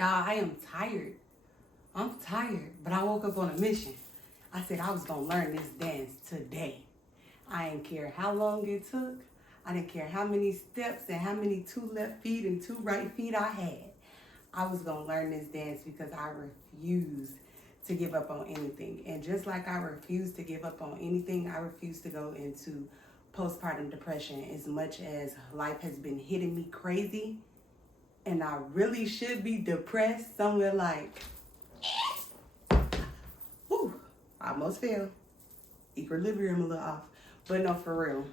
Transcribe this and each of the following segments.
Y'all, I am tired. I'm tired, but I woke up on a mission. I said I was going to learn this dance today. I didn't care how long it took. I didn't care how many steps and how many 2 left feet and 2 right feet I had. I was going to learn this dance because I refuse to give up on anything. And just like I refuse to give up on anything, I refuse to go into postpartum depression as much as life has been hitting me crazy. And I really should be depressed somewhere like, whew, I almost fell. Equilibrium a little off. But no, for real.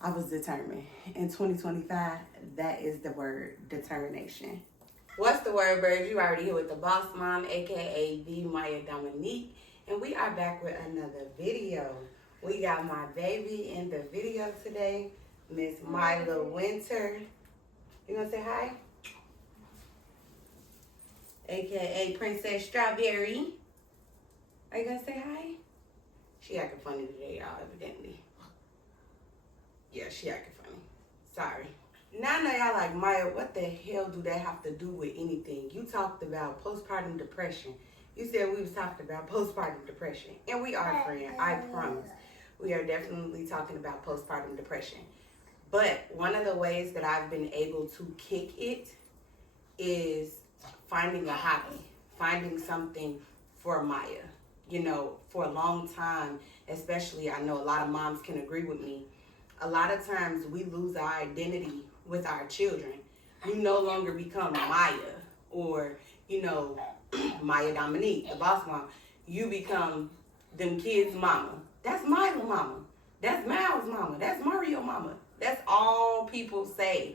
I was determined. In 2025, that is the word, determination. What's the word, birds? You already here with the boss mom, aka the Maya Dominique. And we are back with another video. We got my baby in the video today, Miss Mila Winter. You gonna say hi? AKA Princess Strawberry. Are you gonna say hi? She acting funny today, y'all, evidently. Yeah, she acting funny. Sorry. Now I know y'all like, Maya, what the hell do that have to do with anything? You talked about postpartum depression. You said we was talking about postpartum depression. And we are, friend, I promise. We are definitely talking about postpartum depression. But one of the ways that I've been able to kick it is finding a hobby, finding something for Maya. You know, for a long time, especially, I know a lot of moms can agree with me, a lot of times we lose our identity with our children. You no longer become Maya or, you know, Maya Dominique, the boss mom. You become them kids' mama. That's Mila mama. That's Mal's mama. That's Mario mama. That's all people say.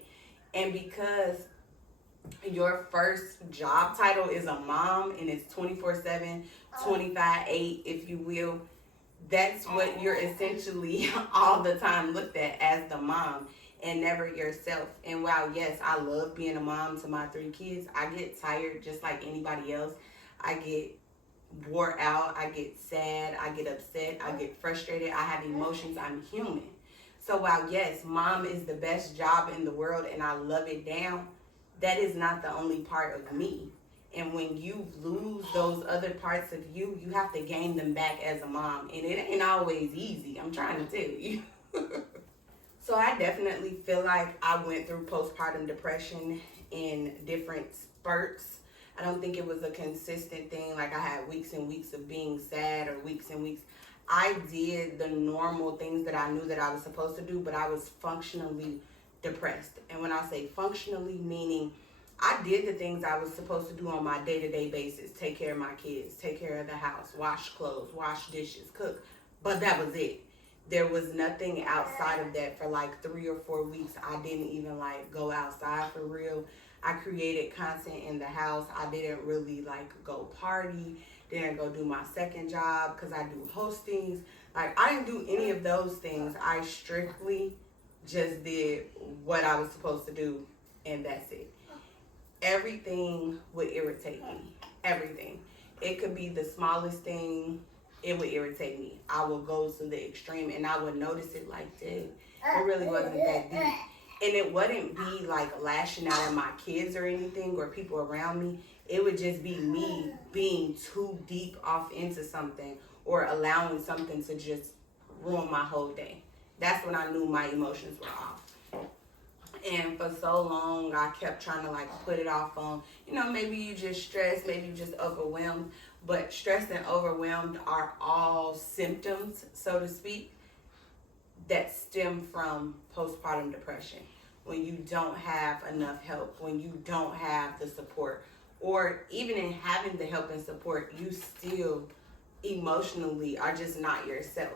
And because your first job title is a mom and it's 24/7, 25/8, if you will, that's what you're essentially all the time looked at as the mom and never yourself. And while, yes, I love being a mom to my 3 kids, I get tired just like anybody else. I get wore out. I get sad. I get upset. I get frustrated. I have emotions. I'm human. So while, yes, mom is the best job in the world and I love it down, that is not the only part of me. And when you lose those other parts of you, you have to gain them back as a mom. And it ain't always easy, I'm trying to tell you. So I definitely feel like I went through postpartum depression in different spurts. I don't think it was a consistent thing, like I had weeks and weeks of being sad or weeks and weeks. I did the normal things that I knew that I was supposed to do, but I was functionally depressed. And when I say functionally, meaning I did the things I was supposed to do on my day-to-day basis. Take care of my kids, take care of the house, wash clothes, wash dishes, cook. But that was it. There was nothing outside of that for like 3 or 4 weeks. I didn't even like go outside for real. I created content in the house. I didn't really like go party. Didn't go do my second job because I do hostings. Like I didn't do any of those things. I strictly just did what I was supposed to do and that's it. Everything would irritate me. Everything. It could be the smallest thing. It would irritate me. I would go to the extreme and I would notice it like, dang, it really wasn't that deep. And it wouldn't be like lashing out at my kids or anything or people around me. It would just be me being too deep off into something or allowing something to just ruin my whole day. That's when I knew my emotions were off. And for so long, I kept trying to like put it off on, you know, maybe you just stressed, maybe you just overwhelmed. But stressed and overwhelmed are all symptoms, so to speak, that stem from postpartum depression. When you don't have enough help, when you don't have the support, or even in having the help and support, you still emotionally are just not yourself.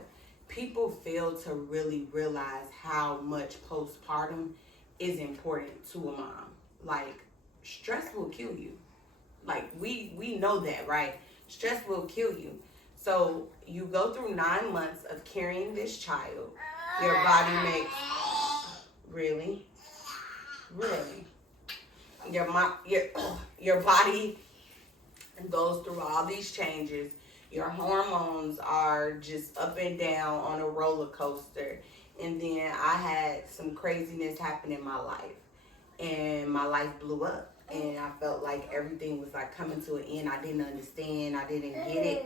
People fail to really realize how much postpartum is important to a mom. Like, stress will kill you. Like, we know that, right? Stress will kill you. So you go through 9 months of carrying this child. Your body makes, really? Your body goes through all these changes. Your hormones are just up and down on a roller coaster. And then I had some craziness happen in my life. And my life blew up. and I felt like everything was like coming to an end. I didn't understand. I didn't get it.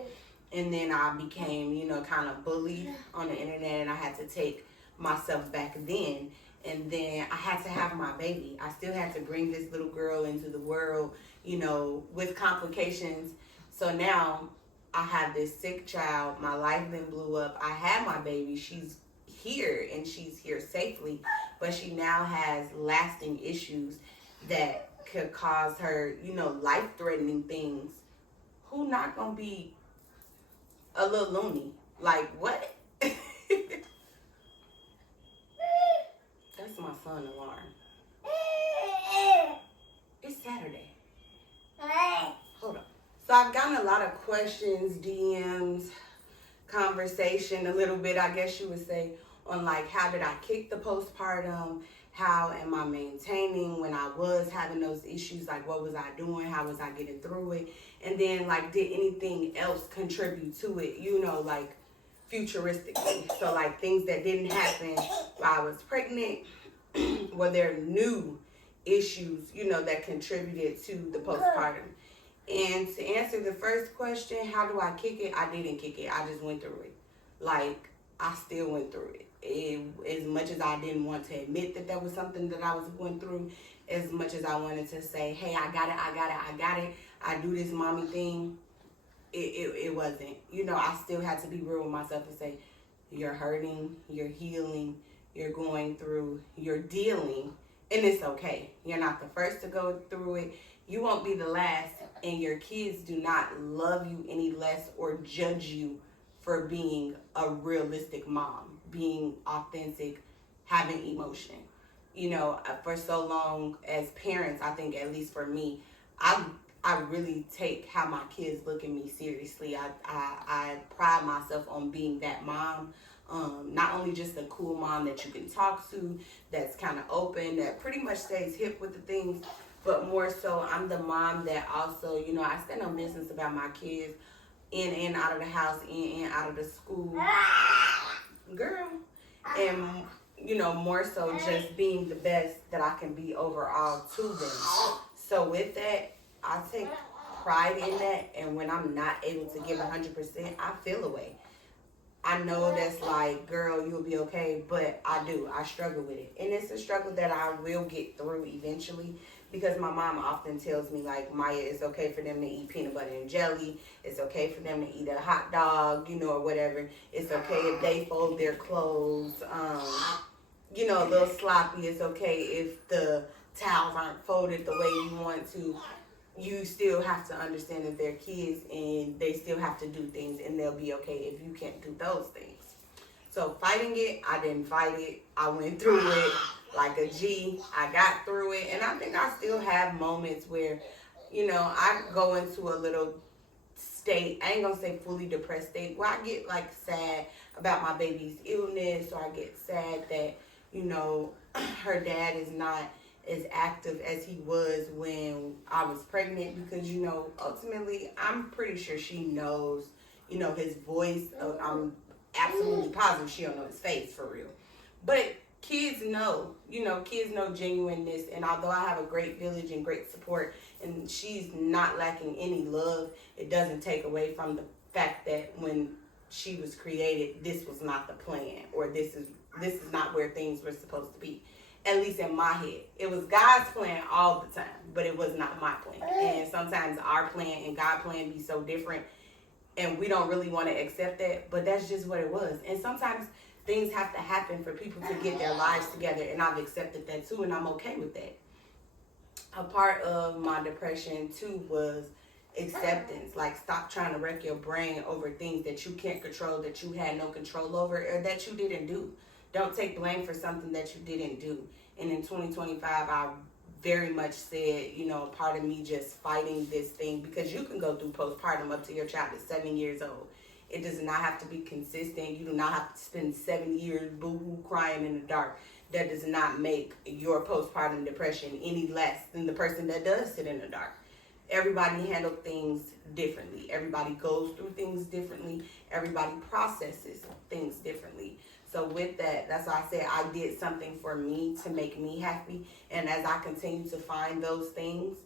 And then I became, kind of bullied on the internet, and I had to take myself back then. And then I had to have my baby. I still had to bring this little girl into the world, with complications. So now I have this sick child. My life then blew up. I had my baby. She's here, and she's here safely, but she now has lasting issues that could cause her, life-threatening things. Who not gonna be a little loony? Like, what? That's my son alarm. It's Saturday. Hold on. So I've gotten a lot of questions, DMs, conversation a little bit, I guess you would say, on like, how did I kick the postpartum? How am I maintaining when I was having those issues? Like, what was I doing? How was I getting through it? And then, like, did anything else contribute to it, like, futuristically? So, like, things that didn't happen while I was pregnant, were there new issues, that contributed to the postpartum? And to answer the first question, how do I kick it? I didn't kick it. I just went through it. Like, I still went through it. As much as I didn't want to admit that was something that I was going through, as much as I wanted to say, hey, I got it, I do this mommy thing, it wasn't. I still had to be real with myself and say, you're hurting, you're healing, you're going through, you're dealing, and it's okay. You're not the first to go through it. You won't be the last, and your kids do not love you any less or judge you for being a realistic mom, being authentic, having emotion. For so long as parents, I think, at least for me, I really take how my kids look at me seriously. I pride myself on being that mom. Not only just a cool mom that you can talk to, that's kind of open, that pretty much stays hip with the things, but more so, I'm the mom that also, I stand on business about my kids, in and out of the house, in and out of the school. Girl. And, more so just being the best that I can be overall to them. So with that, I take pride in that, and when I'm not able to give 100%, I feel away. I know that's like, girl, you'll be okay, but I do. I struggle with it. And it's a struggle that I will get through eventually, because my mom often tells me, like, Maya, it's okay for them to eat peanut butter and jelly. It's okay for them to eat a hot dog, or whatever. It's okay if they fold their clothes, a little sloppy. It's okay if the towels aren't folded the way you want to. You still have to understand that they're kids, and they still have to do things, and they'll be okay if you can't do those things. So fighting it, I didn't fight it. I went through it like a G. I got through it, and I think I still have moments where, I go into a little state. I ain't gonna say fully depressed state, where I get like sad about my baby's illness, or I get sad that, her dad is not as active as he was when I was pregnant, because, ultimately, I'm pretty sure she knows, his voice. I'm absolutely positive she don't know his face for real. But kids know, kids know genuineness. And although I have a great village and great support, and she's not lacking any love, it doesn't take away from the fact that when she was created, this was not the plan, or this is not where things were supposed to be. At least in my head. It was God's plan all the time, but it was not my plan. And sometimes our plan and God's plan be so different, and we don't really want to accept that, but that's just what it was. And sometimes things have to happen for people to get their lives together, and I've accepted that too, and I'm okay with that. A part of my depression too was acceptance. Like, stop trying to wreck your brain over things that you can't control, that you had no control over, or that you didn't do. Don't take blame for something that you didn't do. And in 2025, I very much said, part of me just fighting this thing, because you can go through postpartum up to your child is 7 years old. It does not have to be consistent. You do not have to spend 7 years boo-hoo crying in the dark. That does not make your postpartum depression any less than the person that does sit in the dark. Everybody handles things differently. Everybody goes through things differently. Everybody processes things differently. So with that, that's why I said I did something for me to make me happy. And as I continue to find those things,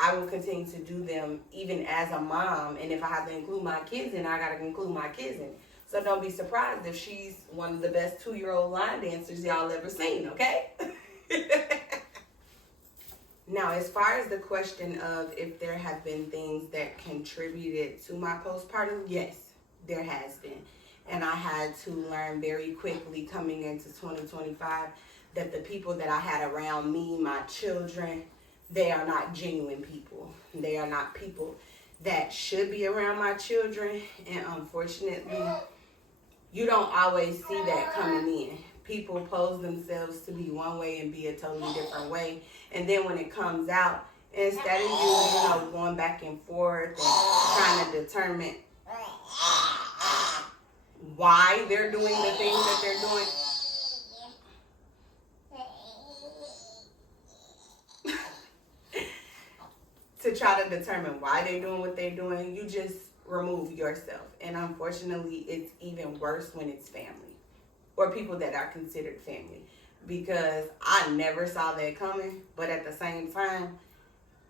I will continue to do them even as a mom. And if I have to include my kids in, I got to include my kids in. So don't be surprised if she's one of the best 2-year-old line dancers y'all ever seen, okay? Now, as far as the question of if there have been things that contributed to my postpartum, yes, there has been. And I had to learn very quickly coming into 2025 that the people that I had around me, my children, they are not genuine people. They are not people that should be around my children. And unfortunately, you don't always see that coming in. People pose themselves to be one way and be a totally different way. And then when it comes out, instead of you going back and forth and trying to determine why they're doing the things that they're doing, to try to determine why they're doing what they're doing, you just remove yourself. And unfortunately, it's even worse when it's family or people that are considered family, because I never saw that coming. But at the same time,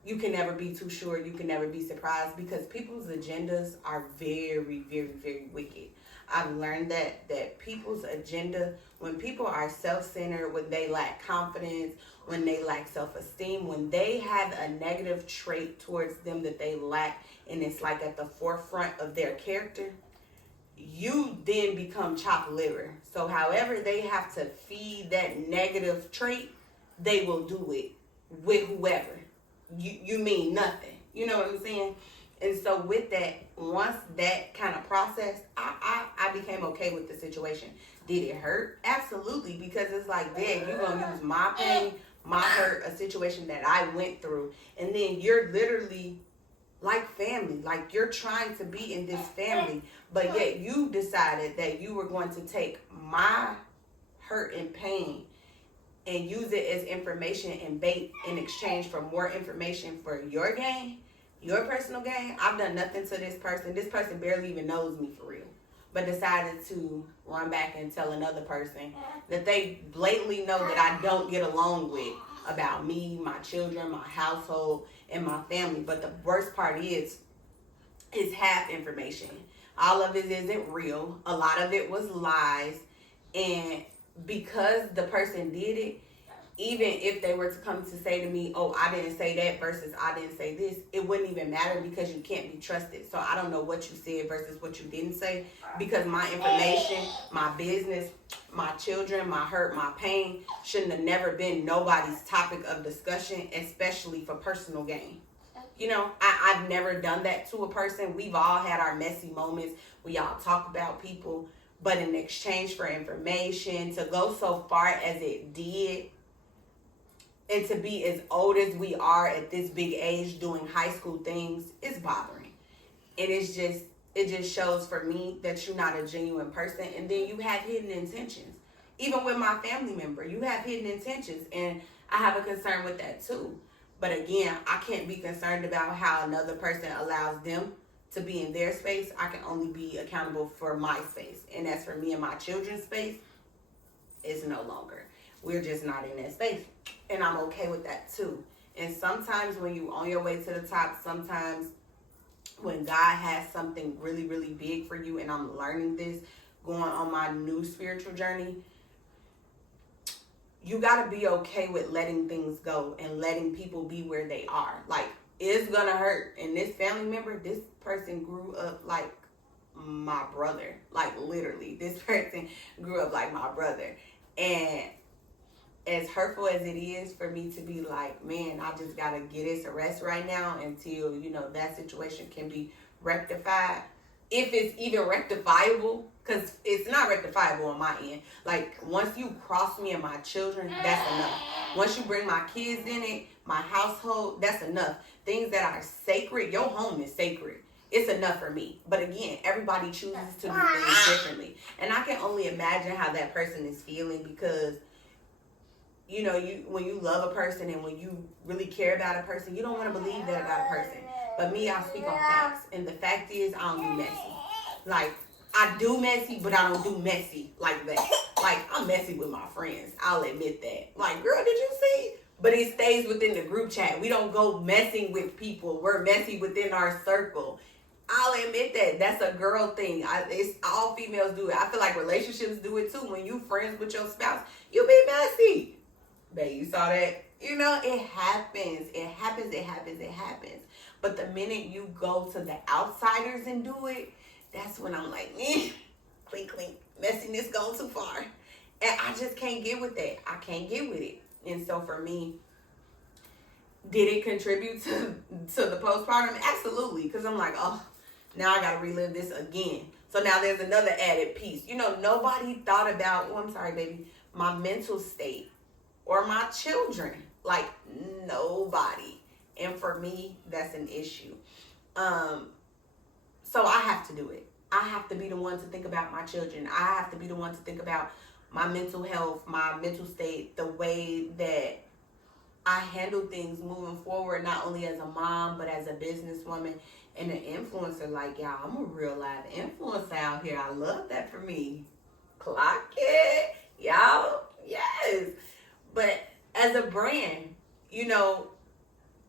you can never be too sure. You can never be surprised, because people's agendas are very, very, very wicked. I've learned that people's agenda, when people are self-centered, when they lack confidence, when they lack self-esteem, when they have a negative trait towards them that they lack, and it's like at the forefront of their character, you then become chopped liver. So however they have to feed that negative trait, they will do it with whoever. You mean nothing. You know what I'm saying? And so with that, once that kind of process, I became okay with the situation. Did it hurt? Absolutely, because it's like, Dad, you're going to use my pain, my hurt, a situation that I went through, and then you're literally like family, like you're trying to be in this family, but yet you decided that you were going to take my hurt and pain and use it as information and bait in exchange for more information for your gain, your personal gain. I've done nothing to this person. This person barely even knows me for real, but decided to run back and tell another person that they blatantly know that I don't get along with about me, my children, my household, and my family. But the worst part is, it's half information. All of it isn't real. A lot of it was lies. And because the person did it, even if they were to come to say to me, oh, I didn't say that versus I didn't say this, it wouldn't even matter, because you can't be trusted. So I don't know what you said versus what you didn't say, because my information, my business, my children, my hurt, my pain shouldn't have never been nobody's topic of discussion, especially for personal gain. You know, I've never done that to a person. We've all had our messy moments. We all talk about people, but in exchange for information, to go so far as it did, and to be as old as we are at this big age doing high school things, is bothering. And it just shows for me that you're not a genuine person. And then you have hidden intentions. Even with my family member, you have hidden intentions. And I have a concern with that too. But again, I can't be concerned about how another person allows them to be in their space. I can only be accountable for my space. And as for me and my children's space, it's no longer. We're just not in that space. And I'm okay with that too. And sometimes when you're on your way to the top, sometimes when God has something really, really big for you, and I'm learning this, going on my new spiritual journey, you got to be okay with letting things go and letting people be where they are. Like, it's going to hurt. And this family member, this person grew up like my brother. Like, literally, this person grew up like my brother. And as hurtful as it is for me to be like, man, I just got to get this a rest right now until, that situation can be rectified. If it's even rectifiable, because it's not rectifiable on my end. Like, once you cross me and my children, that's enough. Once you bring my kids in it, my household, that's enough. Things that are sacred, your home is sacred. It's enough for me. But again, everybody chooses to do things differently. And I can only imagine how that person is feeling, because when you love a person and when you really care about a person, you don't want to believe that about a person. But me, I speak on facts. And the fact is, I don't do messy. Like, I do messy, but I don't do messy like that. Like, I'm messy with my friends. I'll admit that. Like, girl, did you see? but it stays within the group chat. We don't go messing with people. We're messy within our circle. I'll admit that that's a girl thing. It's all females do it. I feel like relationships do it too. When you friends with your spouse, you be messy. Babe, you saw that? You know, it happens. It happens. It happens. It happens. But the minute you go to the outsiders and do it, that's when I'm like, clink, clink. Messiness gone too far. And I just can't get with that. I can't get with it. And so for me, did it contribute to the postpartum? Absolutely. Because I'm like, oh, now I got to relive this again. So now there's another added piece. You know, nobody thought about, oh, I'm sorry, baby, my mental state or my children. Like, nobody. And for me, that's an issue. So I have to do it. I have to be the one to think about my children. I have to be the one to think about my mental health, my mental state, the way that I handle things moving forward, not only as a mom, but as a businesswoman and an influencer. Like, y'all, I'm a real live influencer out here. I love that for me. Clock it. Y'all, yes. But as a brand, you know,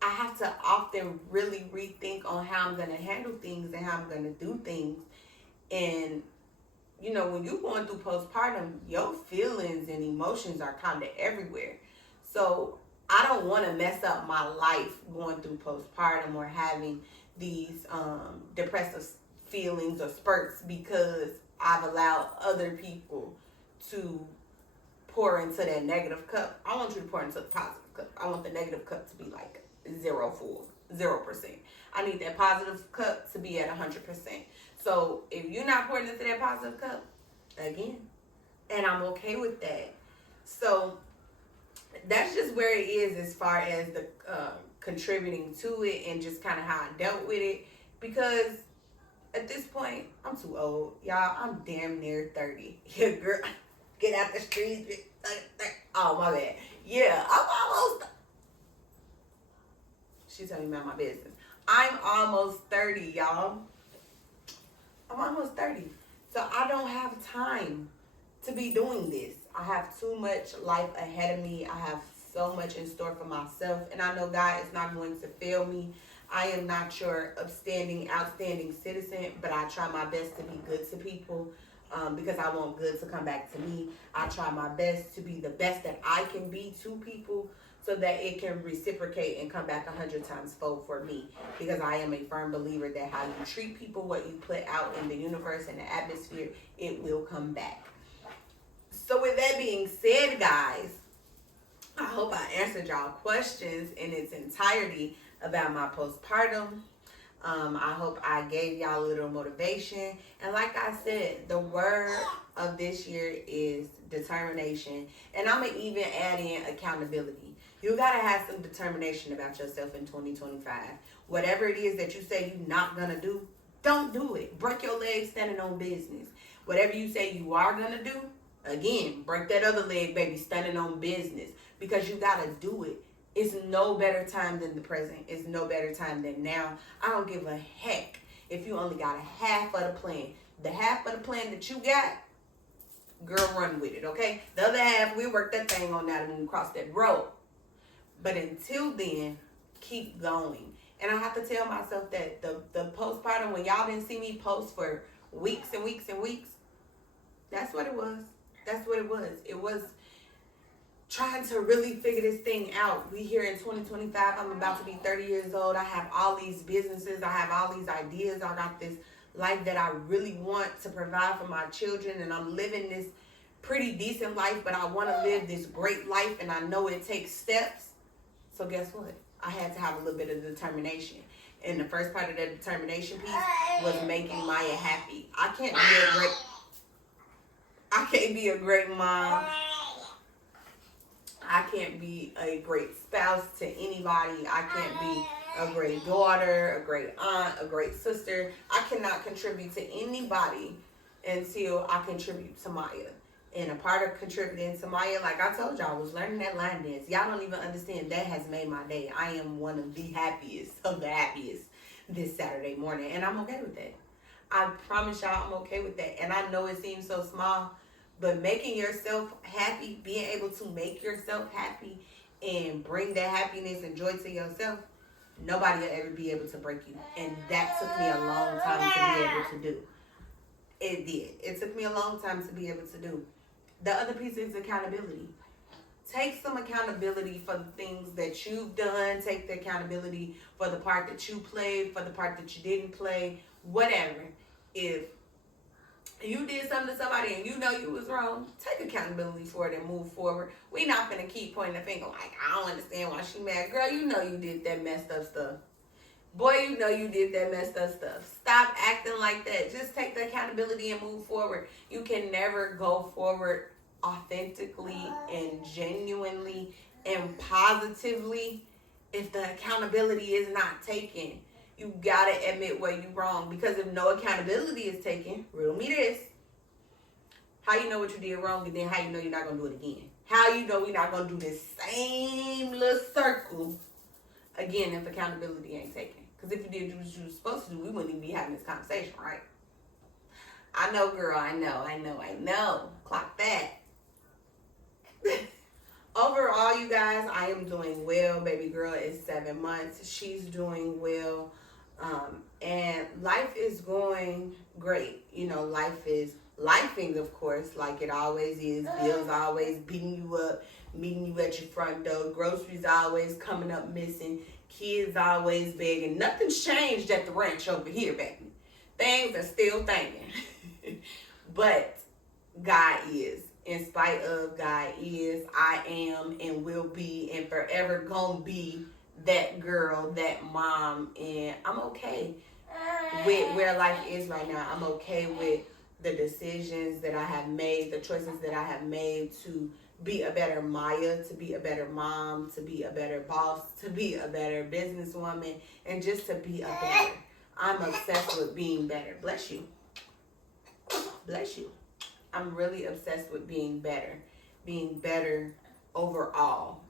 I have to often really rethink on how I'm going to handle things and how I'm going to do things. And, you know, when you're going through postpartum, your feelings and emotions are kind of everywhere. So I don't want to mess up my life going through postpartum or having these depressive feelings or spurts because I've allowed other people to pour into that negative cup. I want you to pour into the positive cup. I want the negative cup to be like 0%. I need that positive cup to be at 100%. So if you're not pouring into that positive cup, again, and I'm okay with that. So that's just where it is as far as the contributing to it and just kind of how I dealt with it. Because at this point, I'm too old. Y'all, I'm damn near 30. Yeah, girl, get out the streets. Oh, my bad. Yeah, I'm almost... She's telling me about my business. I'm almost 30, y'all. I'm almost 30. So I don't have time to be doing this. I have too much life ahead of me. I have so much in store for myself. And I know God is not going to fail me. I am not your outstanding citizen, but I try my best to be good to people because I want good to come back to me. I try my best to be the best that I can be to people so that it can reciprocate and come back 100 times fold for me. Because I am a firm believer that how you treat people, what you put out in the universe and the atmosphere, it will come back. So with that being said, guys, I hope I answered y'all questions in its entirety about my postpartum. I hope I gave y'all a little motivation. And like I said, the word of this year is determination. And I'm going to even add in accountability. You got to have some determination about yourself in 2025. Whatever it is that you say you're not going to do, don't do it. Break your leg standing on business. Whatever you say you are going to do, again, break that other leg, baby, standing on business. Because you got to do it. It's no better time than the present. It's no better time than now. I don't give a heck if you only got a half of the plan. The half of the plan that you got, girl, run with it, okay? The other half, we work that thing on out when we cross that road. But until then, keep going. And I have to tell myself that the postpartum, when y'all didn't see me post for weeks and weeks and weeks, that's what it was. That's what it was. It was trying to really figure this thing out. We here in 2025. I'm about to be 30 years old. I have all these businesses. I have all these ideas. I got this life that I really want to provide for my children. And I'm living this pretty decent life, but I want to live this great life. And I know it takes steps. So guess what? I had to have a little bit of determination. And the first part of that determination piece was making Maya happy. I can't be a great mom. I can't be a great spouse to anybody. I can't be a great daughter, a great aunt, a great sister. I cannot contribute to anybody until I contribute to Maya. And a part of contributing to Maya, like I told y'all, was learning that line dance. Y'all don't even understand. That has made my day. I am one of the happiest of the happiest this Saturday morning. And I'm okay with that. I promise y'all I'm okay with that. And I know it seems so small, but making yourself happy, being able to make yourself happy and bring that happiness and joy to yourself, nobody will ever be able to break you. And that took me a long time to be able to do. It did. It took me a long time to be able to do. The other piece is accountability. Take some accountability for the things that you've done. Take the accountability for the part that you played, for the part that you didn't play, whatever. If you did something to somebody and you know you was wrong, take accountability for it and move forward. We're not going to keep pointing the finger like, I don't understand why she mad. Girl, you know you did that messed up stuff. Boy, you know you did that messed up stuff. Stop acting like that. Just take the accountability and move forward. You can never go forward authentically and genuinely and positively if the accountability is not taken. You gotta admit where you're wrong, because if no accountability is taken, riddle me this: how you know what you did wrong, and then how you know you're not gonna do it again? How you know we're not gonna do this same little circle again if accountability ain't taken? Because if you did what you were supposed to do, we wouldn't even be having this conversation, right? I know, girl. I know. Clock that. Overall, you guys, I am doing well. Baby girl is 7 months. She's doing well. And life is going great. You know, life is lifing, of course, like it always is. Bills always beating you up, meeting you at your front door. Groceries always coming up missing. Kids always begging. Nothing's changed at the ranch over here, baby. Things are still thinking. But God is. In spite of, God is, I am and will be and forever gonna be that girl, that mom, and I'm okay with where life is right now. I'm okay with the decisions that I have made, the choices that I have made to be a better Maya, to be a better mom, to be a better boss, to be a better businesswoman, and just to be a better. I'm obsessed with being better. Bless you. Bless you. I'm really obsessed with being better overall,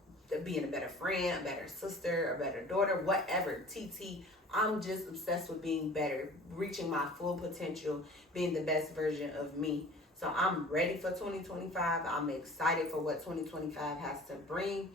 being a better friend, a better sister, a better daughter, whatever, TT. I'm just obsessed with being better, reaching my full potential, being the best version of me. So I'm ready for 2025. I'm excited for what 2025 has to bring.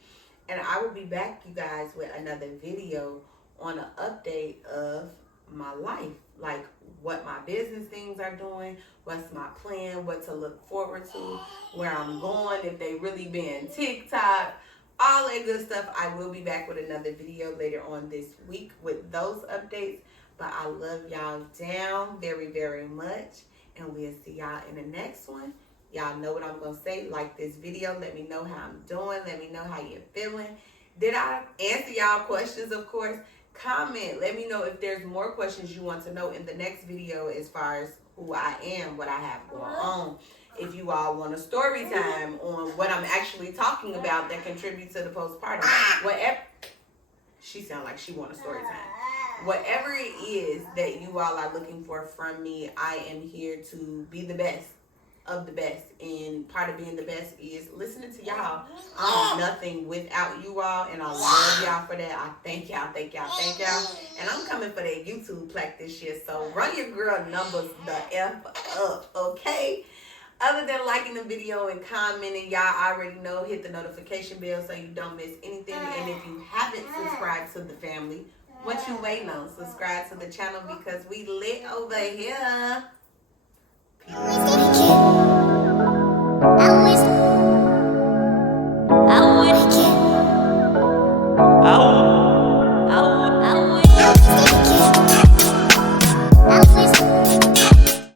And I will be back, you guys, with another video on an update of my life, like what my business things are doing, what's my plan, what to look forward to, where I'm going, if they really been TikTok, all that good stuff. I will be back with another video later on this week with those updates. But I love y'all down very, very much, and we'll see y'all in the next one. Y'all know what I'm gonna say. Like this video, let me know how I'm doing, let me know how you're feeling. Did I answer y'all questions? Of course. Comment, let me know if there's more questions you want to know in the next video as far as who I am, what I have going on. If you all want a story time on what I'm actually talking about that contributes to the postpartum, whatever. She sounds like she want a story time. Whatever it is that you all are looking for from me, I am here to be the best of the best. And part of being the best is listening to y'all. I'm nothing without you all, and I love y'all for that. I thank y'all. And I'm coming for that YouTube plaque this year, so run your girl numbers the F up, okay? Other than liking the video and commenting, y'all already know, hit the notification bell so you don't miss anything. And if you haven't subscribed to the family, what you waiting on? Subscribe to the channel because we lit over here.